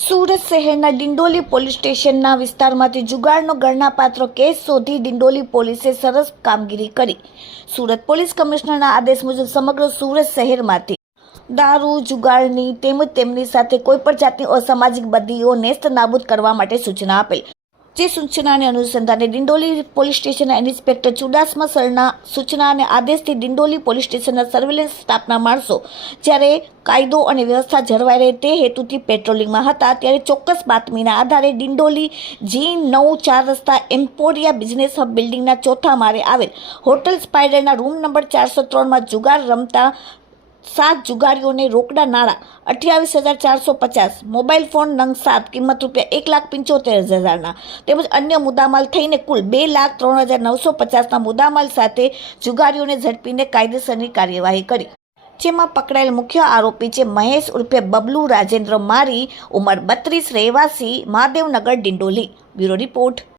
સુરત શહેરના ડિંડોલી પોલીસ સ્ટેશનના વિસ્તારમાંથી જુગારનો ગણનાપાત્ર કેસ શોધી ડિંડોલી પોલીસે સરસ કામગીરી કરી. સુરત પોલીસ કમિશનરના આદેશ મુજબ સમગ્ર સુરત શહેરમાંથી દારૂ, જુગારની તેમજ તેમની સાથે કોઈપણ જાતની અસામાજિક બદીઓ નેસ્ત નાબૂદ કરવા માટે સૂચના આપેલ. જે સૂચનાને અનુસંધાને ડિંડોલી પોલીસ સ્ટેશનના ઇન્સ્પેક્ટર ચુડાસમા સરના સૂચના અને આદેશથી ડિંડોલી પોલીસ સ્ટેશનના સર્વેલન્સ સ્ટાફના માણસો જ્યારે કાયદો અને વ્યવસ્થા જળવાઈ રહે તે હેતુથી પેટ્રોલિંગમાં હતા, ત્યારે ચોક્કસ બાતમીના આધારે ડિંડોલી જી નવ ચાર રસ્તા એમ્પોરિયા બિઝનેસ હબ બિલ્ડિંગના ચોથા માળે આવેલ હોટલ સ્પાઇડરના રૂમ નંબર ચારસો ત્રણમાં જુગાર રમતા સાત જુગારીઓને રોકડા નાણાં, અઠ્યાવીસ હજાર ચારસો પચાસ, મોબાઈલ ફોન નંગ સાત, કિંમત રૂપિયા એક લાખ પંચોતેર હજારના. તેમજ અન્ય મુદ્દામાલ થઈને કુલ બે લાખ ત્રણ હજાર નવસો પચાસના મુદ્દામાલ સાથે જુગારીઓને ઝડપીને કાયદેસરની કાર્યવાહી કરી. જેમાં પકડાયેલ મુખ્ય આરોપી છે મહેશ ઉર્ફે બબલુ રાજેન્દ્ર મારી, ઉંમર બત્રીસ, રહેવાસી, મહાદેવનગર, ડિંડોલી. Bureau report.